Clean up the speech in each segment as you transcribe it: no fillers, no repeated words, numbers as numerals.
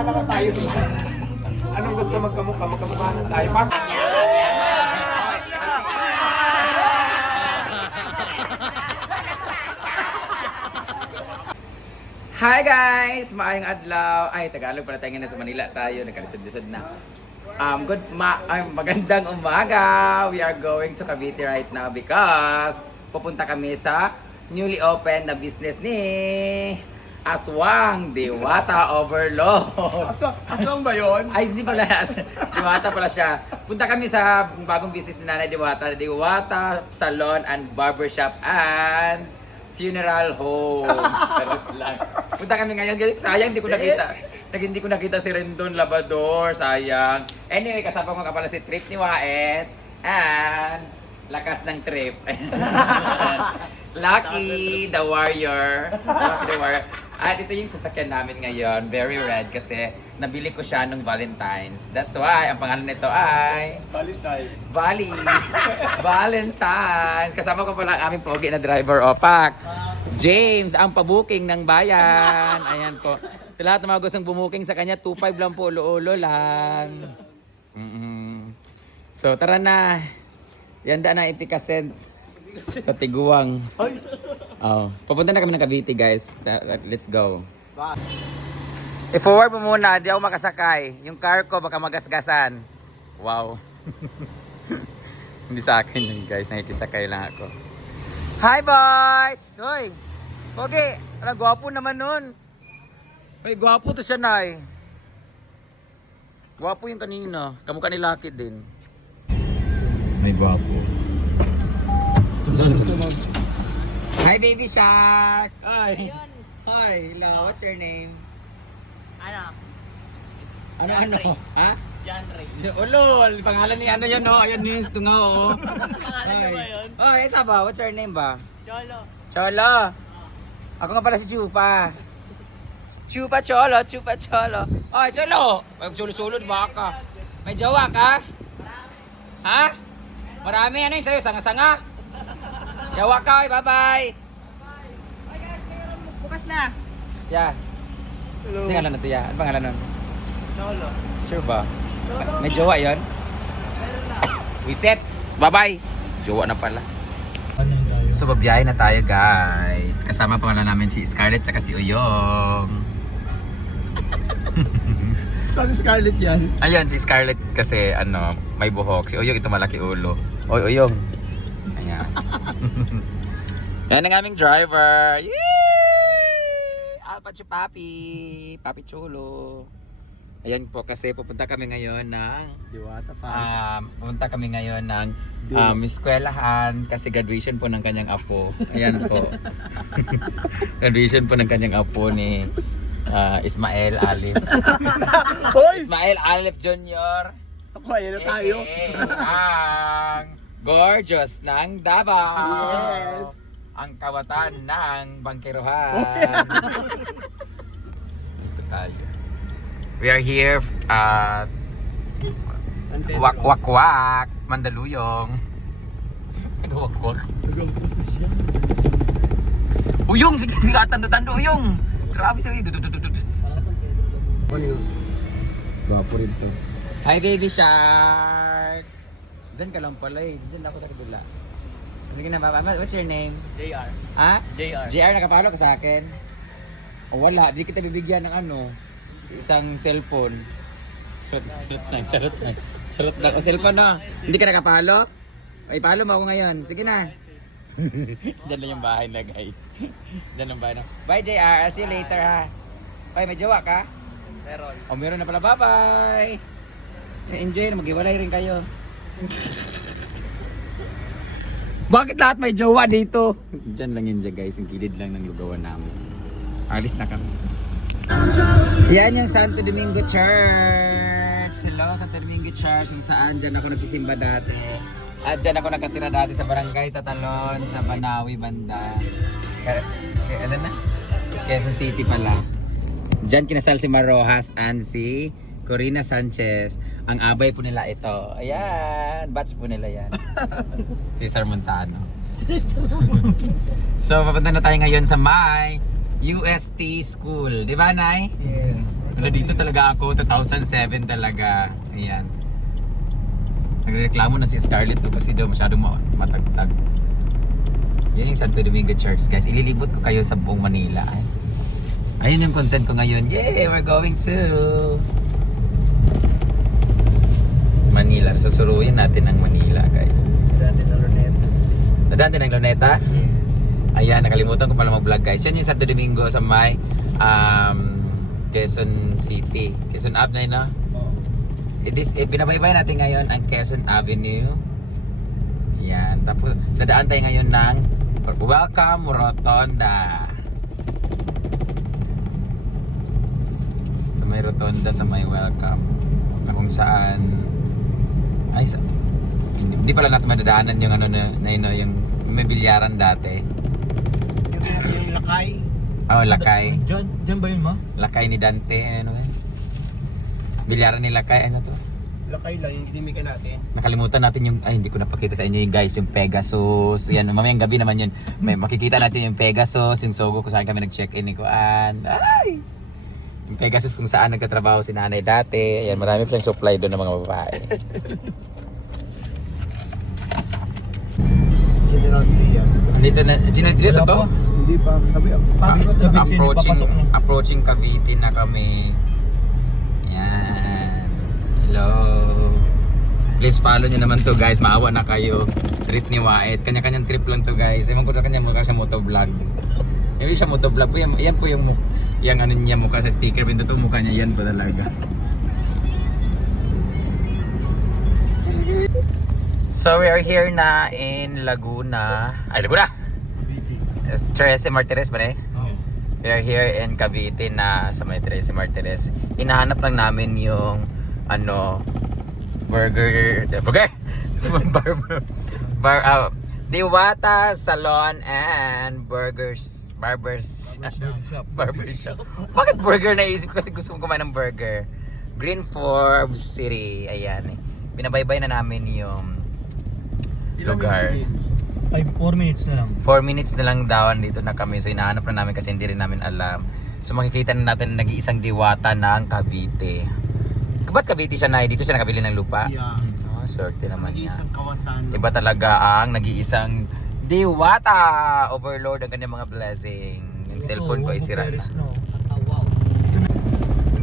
magkamukha naman tayo. Anong gusto magkamukha? Magkamukha na tayo. Pasok! Hi guys! Maayong adlaw. Ay, Tagalog pala tayo ngayon. Sa Manila tayo. Nagkalisod-lisod na. Magandang umaga. We are going to Cavite right now because pupunta kami sa newly opened na business ni Aswang Diwata Overload. Aswang ba yun? Ay, hindi pala. Diwata pala siya. Punta kami sa bagong business ni Nanay Diwata. Diwata Salon and Barbershop and Funeral Home. Sarap lang. Punta kami ngayon. Sayang, hindi ko nakita si Rendon Labador. Sayang. Anyway, kasama ko pala si Trip ni Waet. And lakas ng Trip. Lucky the Warrior. Lucky the Warrior. At ito yung sasakyan namin ngayon. Very red kasi nabili ko siya nung Valentine's. That's why ang pangalan nito ay Valentine's. Kasama ko pala ang aming pogi na driver, Opak. James, ang pabuking ng bayan. Ayan po. Sa lahat ng mga gustong bumuking sa kanya, 2.5 lang po, ulo-ulo lang. So tara na. Yanda na ipikasen sa Tiguang. Oh, papunta na kami ng Cavite, guys. Let's go. I-forward mo muna, di ako makasakay. Yung car ko baka magasgasan. Wow. Hindi sa akin yun, guys. Nakikisakay lang ako. Hi, boys! Hoy! Pogi! Alam, gwapo naman nun. May gwapo to siya, Nay. Gwapo yung kanina. Kamukha ni Lucky din. May gwapo. Hi, Baby Shark! Hi! Hi! Hello, what's your name? Ano? Ha? John Ray. Ulol! Pangalan ni ano yan, no? Ayan ni Tunga, oh. Pangalan niyo ba yun? Oh, isa ba? What's your name ba? Cholo. Cholo! Ako nga pala si Chupa. Chupa Cholo! Chupa Cholo! Oh, Cholo! Magchulo-chulo, baka. May jowa ka? Ha? Marami, ano yung sa'yo? Sanga-sanga? Yawa ka, bye-bye! Bye guys, bukas na! Yeah. Hello. Ano pangalan na to, ya? Ano pangalan nun? Cholo. Sure ba? May jowa yun? Wiset! Bye-bye! Jowa na pala. So, babiyahe na tayo, guys. Kasama pa pala namin si Scarlett at si Uyong. Saan si Scarlett yan? Ayan, si Scarlett kasi ano, may buhok. Si Uyong ito malaki ulo. Oy, Uyong. Ayan. Yan ang aming driver. Yay! Alpha Chupapi. Papi Chulo. Ayan po kasi pupunta kami ngayon ng Diwata pupunta kami ngayon ng eskwelahan kasi graduation po ng kanyang apo. Ayan po. Graduation po ng kanyang apo ni Ismael Alif. Hoy! Ismael Alif Jr. Ako, ayan na tayo. Ang gorgeous ng Davao. Yes. Ang kawatan ng Bangkiruhan. Ito tayo. We are here at Wakwak, Mandaluyong. Ano Wakwak? Uyong! Sige, tando-tando Uyong! Grabe siya. Gwapo rin to. Hi, Baby Shark! Diyan ka lang pala eh. Diyan ako sa kabila. Sige na, what's your name? JR. Ha? JR. JR, nakapalo ka sa akin? O wala, di kita bibigyan ng ano, isang cellphone. Charot lang. O cellphone no? Hindi ka nakapalo? O ipalo mo ako ngayon. Sige na. Diyan lang yung bahay na guys. Diyan ang bahay na. Bye JR, I'll see you later ha. Bye, may jowa ka? Meron. O meron na pala, bye-bye! Enjoy na, mag-iwalay rin kayo. Bakit lahat may jowa dito? Diyan lang yun dyan guys, yung kilid lang ng lugawan namin. Alis na kami. Yan yung Santo Domingo Church. Hello, Santo Domingo Church, kung saan dyan ako nagsisimba dati. At dyan ako nakatira dati sa Barangay Tatalon, sa Banawi, banda. Ano na? Quezon City pala. Diyan kinasal si Marojas and si Corina Sanchez. Ang abay po nila ito. Ayan, batch po nila yan. Cesar Montano. So, papunta na tayo ngayon sa may UST School. Di ba, Nay? Yes. Dito talaga ako, 2007 talaga. Ayan. Nagreklamo na si Scarlett to kasi daw masyado matagtag. Yan yung Santo Domingo Church, guys. Ililibot ko kayo sa buong Manila. Ayun yung content ko ngayon. Yay! We're going to Manila. Susuruin natin ang Manila, guys. Dati na Luneta. Nadaan din ang Luneta? Yes. Ayan, nakalimutan ko pala mag-vlog, guys. Yan yung Santo Domingo sa may Quezon City. Quezon Ave na, no? Binabaybay natin ngayon ang Quezon Avenue. Yan. Tapos, dadaan tayo ngayon ng Welcome Rotonda. Sa may Rotonda, sa may Welcome. Na kung saan... Ay, hindi pala natin madadaanan yung ano na yun, no, yung may bilyaran dati. Yung Lakay. Oh, Lakay. Diyan ba yun, ma? Lakay ni Dante, ano eh. Bilyaran ni Lakay, ano to? Lakay lang yung ginimikan natin. Nakalimutan natin yung, ay hindi ko napakita sa inyo yung guys, yung Pegasus. Yan, mamayang gabi naman yun. May makikita natin yung Pegasus, yung Sogo kung saan kami nag-check-in ni Kuan. Ay! Yung Pegasus kung saan nagtatrabaho si nanay dati. Ayan, marami pa yung supply doon ng mga babae. General Trias. Andito na, General Trias na to? Hindi pa. Sabi ako. Approaching Cavite na kami. Yan. Hello. Please follow nyo naman to, guys. Maawa na kayo. Trip ni Wait. Kanya-kanyang trip lang to, guys. Ewan ko sa kanya mukha siya motovlog. Hindi siya motovlog po. Yan po yung ano niya mukha sa sticker. Pinto to mukha niya. Yan po talaga. So we are here na in Laguna. Ay, Laguna! Trece Martires ba na eh? We are here in Cavite na sa may Trece Martires. Hinahanap lang namin yung burger Diwata Salon and barbershop. Bakit burger naisip ko kasi gusto kong kumain ng burger. Green Forbes City. Ayan eh. Binabaybay na namin yung lugar. 4 minutes na lang. 4 minutes na lang daw dito na kami. So hinahanap na namin kasi hindi rin namin alam. So makikita na natin nag-iisang diwata ng Cavite. Ba't Cavite siya na? Dito siya nakabili ng lupa? Yeah. Oh, swerte naman niya. Isang kawatan. Iba talaga ang nag-iisang diwata. Overlord ang kanyang mga blessing. Yung cellphone ko isira na.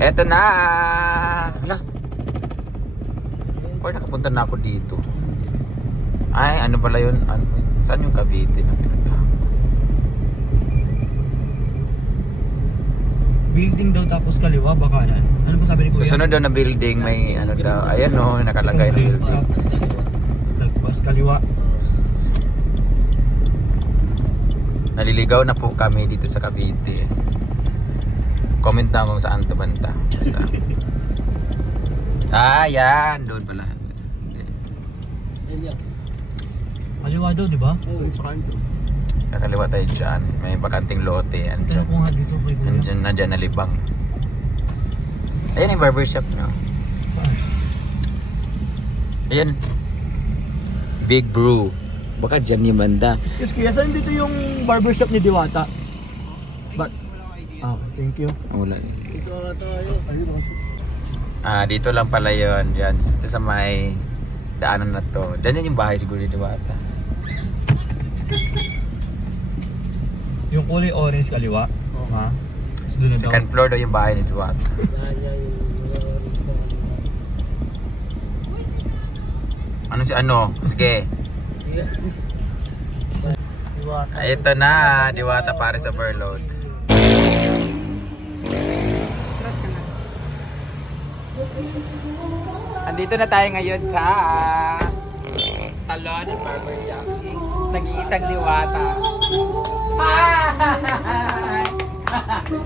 Eto na! Hala! Or nakapunta na ako dito. Ay, ano pala yun? Saan yung Cavite na pinunta? Building daw tapos kaliwa, baka yan. Ano ba sabi ni Kuya? Susunod daw na building, may ano daw. Ayan o, nakalagay na building. Lagpas kaliwa. Naliligaw na po kami dito sa Cavite. Comment na kung saan ito banta. Basta. Yan. Doon pala. Kaliwa daw, di ba? Oo, pakanto. Kakaliwa tayo dyan. May bakanting lote. Tignan ko nga dito kay Kuya. Nandiyan na libang. Ayan yung barbershop nyo. Ayan. Big Brew. Baka dyan yung banda. Excuse Kuya, saan dito yung barbershop ni Diwata? Thank you. Wala. Ito na tayo. Ayun kasi. Dito lang pala yun. Dyan. Dito sa may daanan na to. Dyan yung bahay siguro ni Diwata. Yung kulay orange kaliwa. Ha? Tapos doon na daw. Second floor daw yung bahay ni Diwata. Ano si ano? Sige. Ito na, Diwata Paris Overload. Andito na tayo ngayon sa salon at barbershop. Nag-iisang Diwata. Hi!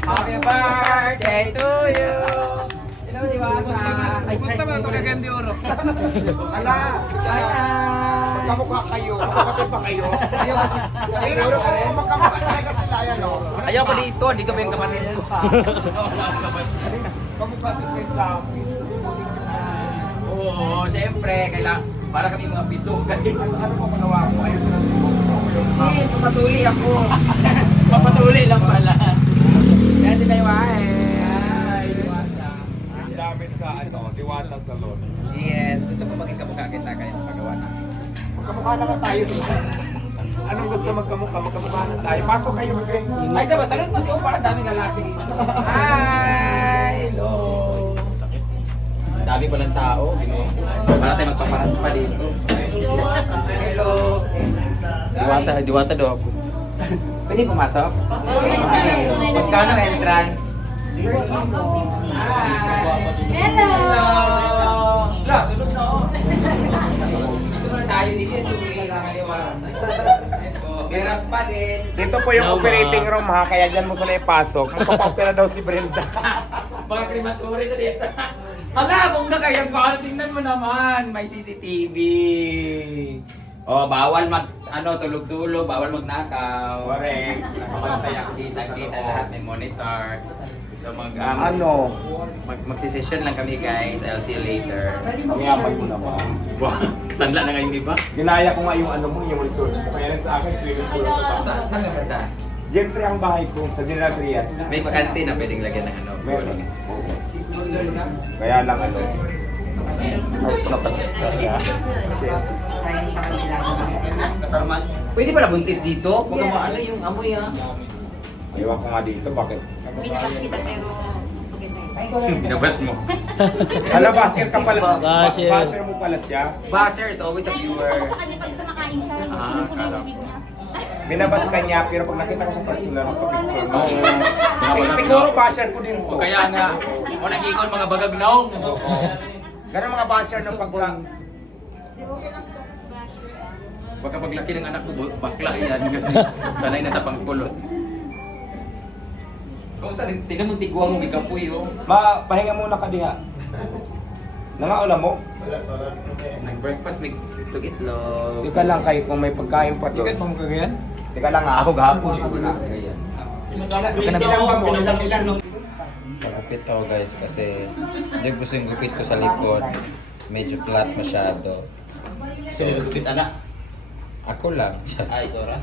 Happy birthday to you! Hello, Diwata! Ay, gusto mo ito kay Candy Oro? Ala! Hi! Magkamukha kayo. Magkapit ba kayo? Ayaw kasi. Ayun ako. Magkamukha talaga sila yan, no? Ayaw ko dito. Dito ba yung kapatid ko? Kamukha si Fred Lapi. Oo, syempre. Kailangan. Para kami mga piso, guys. Ano po magawa ko? Ayun sila. Hindi, papatuli ako. Papatuli lang pala. Ayan si Daywae. Ay, Diwata. Lapit sa Diwata Salon. Yes, gusto ko maging kamukha kita kaya pagawa na. Magkamukha naman tayo. Anong gusto magkamukha na tayo? Pasok kayo, friend. Ay, sa basalan mo to, parang daming lalaki dito. Hi! Hello! Dami palang tao. Para tayo magpaparas pa dito. Hello! Diwata daw ako. Pwede pumasok? Magkano ang entrance? Hello! Hello! Sunod na ako. Dito muna tayo dito. Yung tuloy sa kaliwa. Meras pa din. Dito po yung operating room ha, kaya dyan mo sila ipasok. Magpapapera daw si Brenda. Mga krematori na dito. Hala, kung kaya paano, tingnan mo naman. May CCTV. Oh, bawal tulog-tulog, bawal magnakaw. Correct. Kita lahat, may monitor. So magsisession lang kami guys, I'll see you later. Mayaman mo naman. Kasanla na ngayon, di ba? Ginaya ko nga yung yung resource mo. Kaya lang sa akin, swimming pool ko pa. Saan ka punta? Siyempre ang bahay ko sa General Trias. May bakante na pwedeng lagyan ng Meron. Kaya lang Pwede pala buntis dito? Huwag ka maano yung amoy ha. Ewan ko nga dito, bakit? Binabas kita pero maganda. Binabas mo. Hala, basher ka pala. Basher. Basher mo pala siya. Basher is always a Gusto ko viewer. sa kanya pag kumakain siya. Ah, Gusto ko kala yung bibig niya. Binabas ka niya, pero pag nakita ka sa personal, magpa-picture mo. Oo. Siguro basher ko din to. Kaya nga, o nag-iikon mga bagagnaong. Ganun mga basher na pagka... Baka paglaki ng anak mo, bakla yan kasi sanay na sa pangkulot. Kung saan, tingnan mo tiguang mo, ikapoy oh. Pahinga muna ka diha. Nangaula mo? Nag-breakfast, may itlog. Ika lang kayo kung may pagkain pa doon. Ikat pa mo kagayan? Ika lang ha. Ako gahapon siguro na kagayan. Ilang pa mo? Ilang? Magupit ako guys kasi hindi gusto yung gupit ko sa likod. Medyo flat masyado. Sino nagupit anak? Ako lang. Ay, Dora.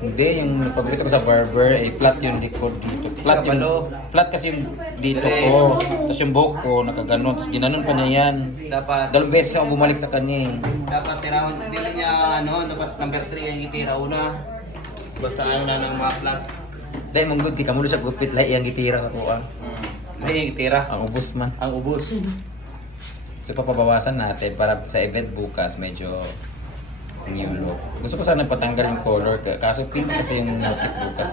Hindi, yung paborito ko sa barber, ay flat yung likod dito. Flat yung, flat kasi yung dito ko. Tapos yung buhok ko, nakaganon. Tapos ginanon pa niya yan. Dapat, Dalawang beses ako bumalik sa kanya eh. dapat tirawan, hindi niya, dapat number 3 ang itira una. Basta ng mga plant. Dahil mong good, di ka muna sa gupit, lahi ang gitira sa kuha. Hindi yung itira. Ang ubos man. Ang ubos. So papabawasan natin para sa event bukas, medyo new look. Gusto ko sana patanggal yung color, kaso pink kasi yung motif bukas.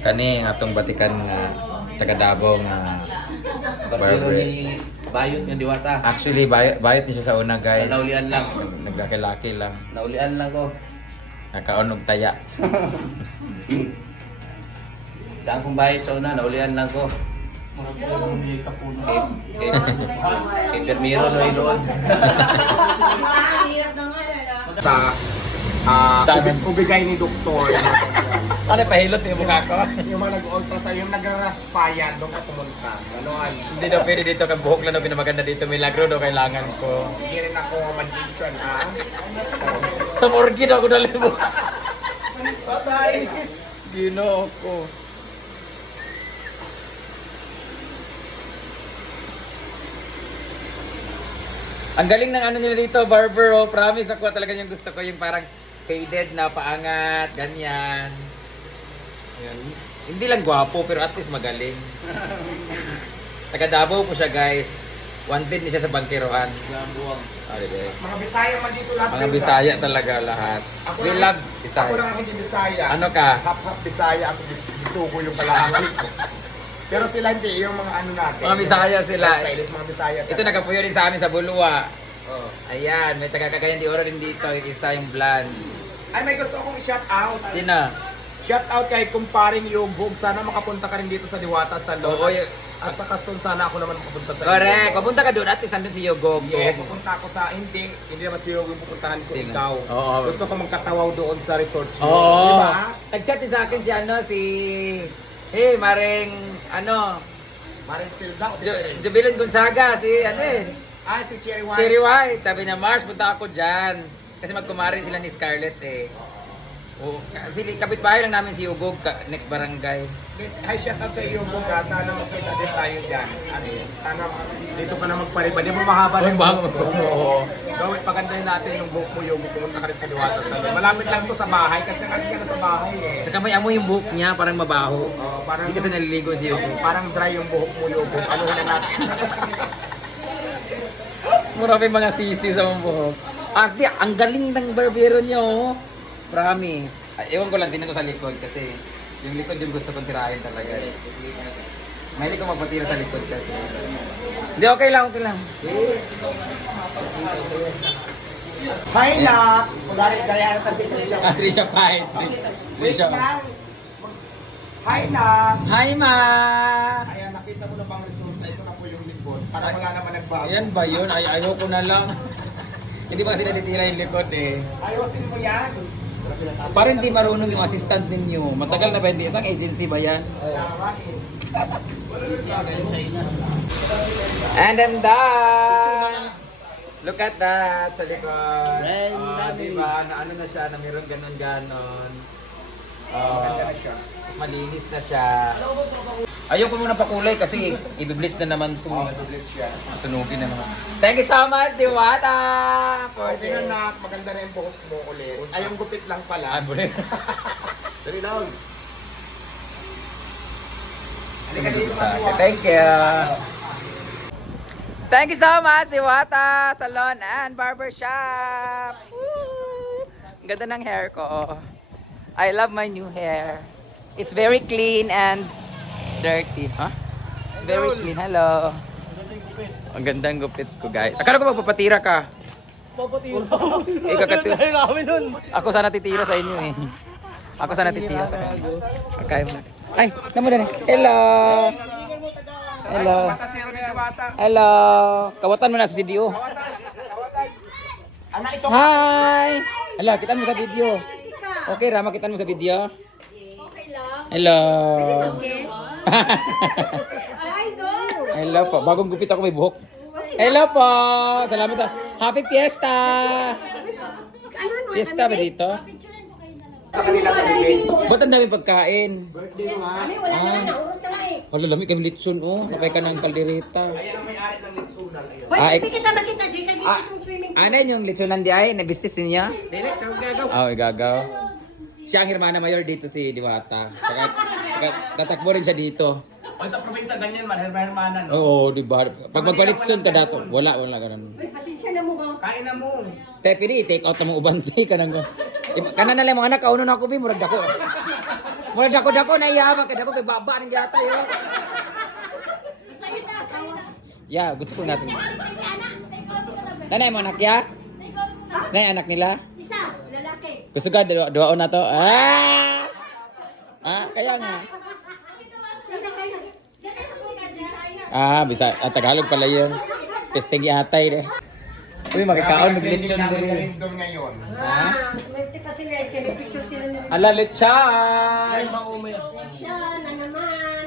Kani ang atong batikan nga taga Davao nga Barbero barber. ni Bayot yung Diwata. Actually, bayot ni siya sa una guys. Naulian lang. Nagkakilaki lang. Naulian lang ko. Nakaunog taya. Daan kong bayot sa una, naulian lang ko. Kay Permiro no doon. Hirap na nga. Sa Saan? ubigay ni doktor. Ano pahilot yung mukha ko? Yung mga nag-ultrasound, yung nagraspayan, doon ka pumunta. Gano'n. Hindi daw pwede dito, kag buhok lang daw pinamaganda dito. Milagro daw kailangan ko. Hindi rin ako magician, ha? Sa morgue daw ako nalimo. Patay! Ginoo ko. Ang galing ng ano nila dito, barber, oh. Promise ako talaga yung gusto ko, yung parang faded na paangat, ganyan. Ayan. Hindi lang gwapo, pero at least magaling. Taga Davao po siya, guys. Wanted niya siya sa bangkerohan. Oh, Mga Bisaya man dito lahat. mga Bisaya talaga lahat. We love Ako Bisaya. lang ang hindi Bisaya. Ano ka? Half-half Bisaya, ako Bisugo yung kalahati ko. Pero sila hindi, yung mga ano natin. Mga Bisaya sila. Stylist, mga Bisaya. Ito nakapuyo din sa amin sa Bulua. Oh. Ayan, may taga Cagayan de Oro din dito. Yung isa yung blonde. Ay, may gusto akong shout out. Sino? Shout out kay kumparing Yugog. Sana makapunta ka rin dito sa Diwata Salon. Oo, At saka soon sana ako naman makapunta sa correct. Papunta ka doon at least andun si Yogog. Yeah, pupunta ako sa hindi naman si Yugog yung pupuntahan ko Sino? ikaw. Oo. Gusto ko magkatawaw doon sa resorts mo. Oo. Di ba? Nag-chat din sa akin si Hey, Maring, Marin Silda. Jubilin Gonzaga, si Ah, si Cherry White. Cherry White. Sabi niya, Mars, punta ako dyan. Kasi magkumarin sila ni Scarlett eh. Oo. Kasi kapitbahay lang namin si Ugog, next barangay. Hi, shout out sa iyo, Buga. Sana makita din tayo dyan. At sana dito ka na magpariba. Di mo mahaba rin buhok mo. Oo. Gawin, pagandahin natin yung buhok mo, yung pumunta ka rin sa Diwata Salon. Malapit lang to sa bahay kasi nakikita ka na sa bahay eh. Tsaka may amoy yung buhok niya, parang mabaho. Parang, Hindi kasi naliligo si Ugog. parang dry yung buhok mo, yung buhok. Ano na natin? Marami mga sisiw sa mga buhok. Ate, ang galing ng barbero niya, oh. Promise. Ewan ko lang, tinan ko sa likod kasi yung likod yung gusto kong tirahin talaga. Mahilig ko magpatira sa likod kasi. Hindi, okay lang, okay lang. Hi, Nak! Magari-gari kasi Trisha. Trisha Pine. Trisha. Hi, Nak! Hi, ma! Ayan, nakita mo na bang resulta? Ito na po yung likod. Para wala naman nagbago. Ayan ba yun? Ayoko na lang. Hindi ba kasi natitira yung likod eh. Ayosin mo yan. Parang hindi marunong yung assistant ninyo. Matagal na ba hindi? Isang agency ba yan? Tama eh. And I'm done! Look at that sa likod. Diba? Na ano na siya, na meron ganon-ganon. Maganda na siya. Mas malinis na siya. Ayoko muna pakulay kasi i-blitz na naman ito. Blitz siya. Sunugin na naman. Thank you so much, Diwata! For Okay na, this. Nak. Maganda na yung buhok mo ulit. Ay, yung gupit lang pala. Ah, bulit. Dali lang. Thank you. Thank you so much, Diwata Salon and Barbershop. Woo! Ang ganda ng hair ko. I love my new hair. It's very clean and dirty. Huh? Very clean. Hello. Ang gandang gupit ko, guys. Akala ko magpapatira ka. Papatira. Ako sana titira sa inyo eh. Ako sana titira sa inyo. Okay mo na. Ay, naman na. Hello. Hello. Hello. Kawatan mo na sa video. Anak, ito. Hi. Hello, kita mo sa video. Okay, Rama, kita mo sa video. Okay lang. Hello. Ay, no! Hello po. Bagong gupit ako may buhok. Hello po. Salamat. Happy Fiesta. Fiesta ba dito? Sa kanila sa bibig. Ba't ang daming pagkain? Birthday mo nga. Wala na lang, naurot ka lang eh. Wala, lamig kami litson, oh. Napay ka ng kaldereta. Ayan ang may-ari ng litsunan. Ayun. Hoy, Ah, hindi kita makita, Jika, dito sa swimming pool. Ano yun yung litsonan di ay? Na-business niya? Dili, saan gagaw? Oo, igagaw. Siya ang Hermana Mayor dito si Diwata. Tatakbo rin siya dito. O sa probinsya, ganyan man. Hermanan. Oo, di ba? Pag magpalitson ka dato, wala ganun. Uy, pasensya na mo ba? Kain na mo. Te, pili, take out mo ubantay ka nang. Kanan na lang mga anak, kauno na ako, murag dako. Murag dako, naiyaman ka dako, kay baba ng gata yun. Yeah, gusto ko natin. Nanay mo anak ya? Nanay anak nila? Isa, lalaki. Gusto ka, duwaon na to? Ah! Kaya nga. Sino kayo? Bisa, Tagalog pala yun. Testing yatay eh. Uy, makikaon, mag-lechon din. Galing doon ngayon. Ha? May pa sila, may picture sila nila. Ala, lechon! Siya na naman.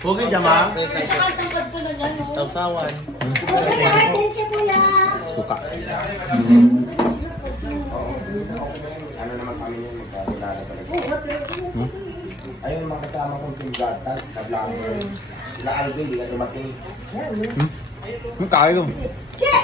Huwag yung jama. Sausawan. Kuya, thank you, kuya. Suka. Ano naman kami yun, magkakilala talaga. Ayun yung mga kasama kong tinggatas, tablanggo. Sila Alvin, di ka dumating. Kayo. Che!